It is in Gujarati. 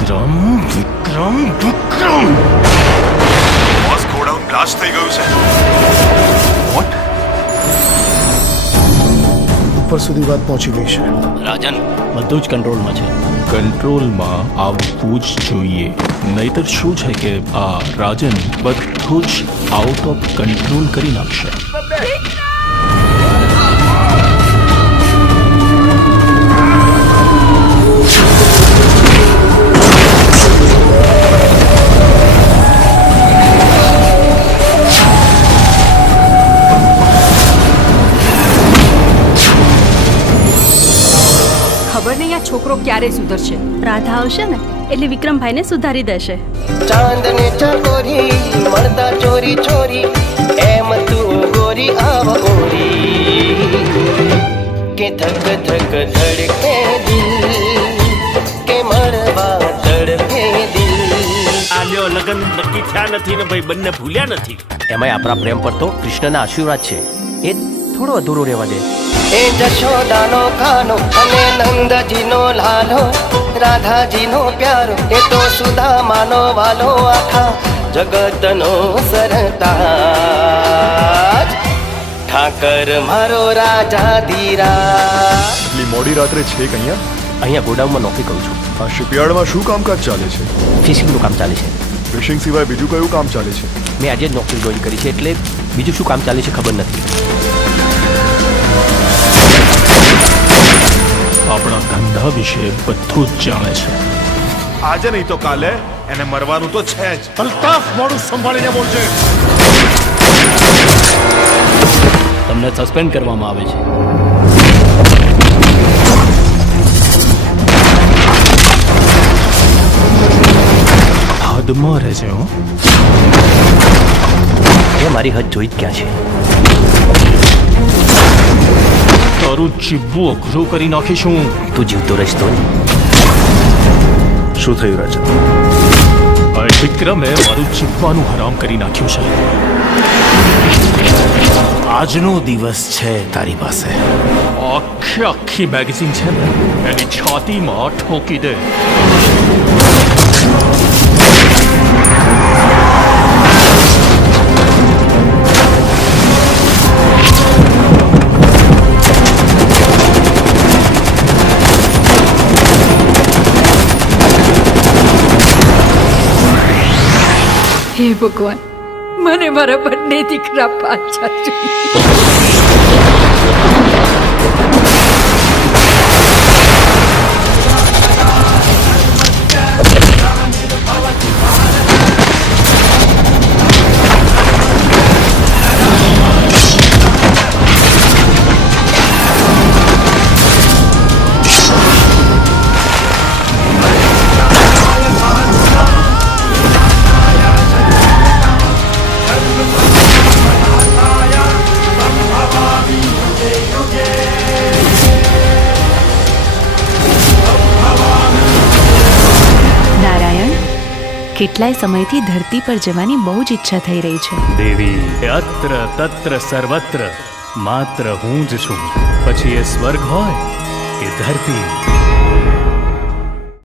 Vikram Vikram Vikram boss godown blast થઈ ગયું છે વોટ ઉપર સુધી વાત પહોંચી ગઈ છે રાજન બધું જ કંટ્રોલમાં છે કંટ્રોલમાં આવવું જ જોઈએ નહીતર શું છે કે આ રાજન બધું જ આઉટ ઓફ કંટ્રોલ કરી નાખશે ખબર નહીં આ છોકરો ક્યારે સુધરશે રાધા આવશે ને એટલે વિક્રમભાઈ ને સુધારી દેશે ચાંદને ચકોરી મળતા ચોરી ચોરી એમ તું ગોરી આવ ગોરી કે ધક ધક ધડકે દિલ કે મળવા તડકે દિલ આલ્યો લગન નક્કી થયા નથી ને ભાઈ બંને ભૂલ્યા નથી એમાંય આપણા પ્રેમ પર તો કૃષ્ણના આશીર્વાદ છે એ થોડો અધૂરો રહેવા દે એ જશોદાનો ખાનો અને નંદજીનો લાલો રાધાજીનો પ્યારો એ તો સુદામાનો વાલો આખા જગતનો સરતા ઠાકર મારો રાજા ધીરા એટલી મોડી રાત્રે છે અહીંયા અહીંયા ગોડાઉનમાં નોકરી કરું છું આ શિપયાર્ડમાં શું કામકાજ ચાલે છે ફિશિંગનું કામ ચાલે છે ફિશિંગ સિવાય બીજું કયું કામ ચાલે છે મેં આજે જ નોકરી જોઈન કરી છે એટલે બીજું શું કામ ચાલે છે ખબર નથી ગ્રહ વિશે બધું જ જાણે છે આજે નહીં તો કાલે એને મરવાનું તો છે જ અલ્તાફ મોડું સંભાળીને બોલજે તમને સસ્પેન્ડ કરવામાં આવે છે હદમાં રહેજે હું એ મારી હદ જોઈ જ ક્યાં છે તારું જીવવું અઘરું કરી નાખીશું તું જીવતો રહીશ તો શું થયું રાજા વિક્રમે મારું જીવવાનું હરામ કરી નાખ્યું છે આજનો દિવસ છે તારી પાસે આખી આખી મેગેઝિન છે ને એની છાતીમાં ઠોકી દે હે ભગવાન મને મારા બંને દીકરા પાછા જોઈએ કેટલાય સમયથી ધરતી પર જવાની બહુ જ ઈચ્છા થઈ રહી છે દેવી અત્ર તત્ર સર્વત્ર માત્ર હું જ છું પછી એ સ્વર્ગ હોય કે ધરતી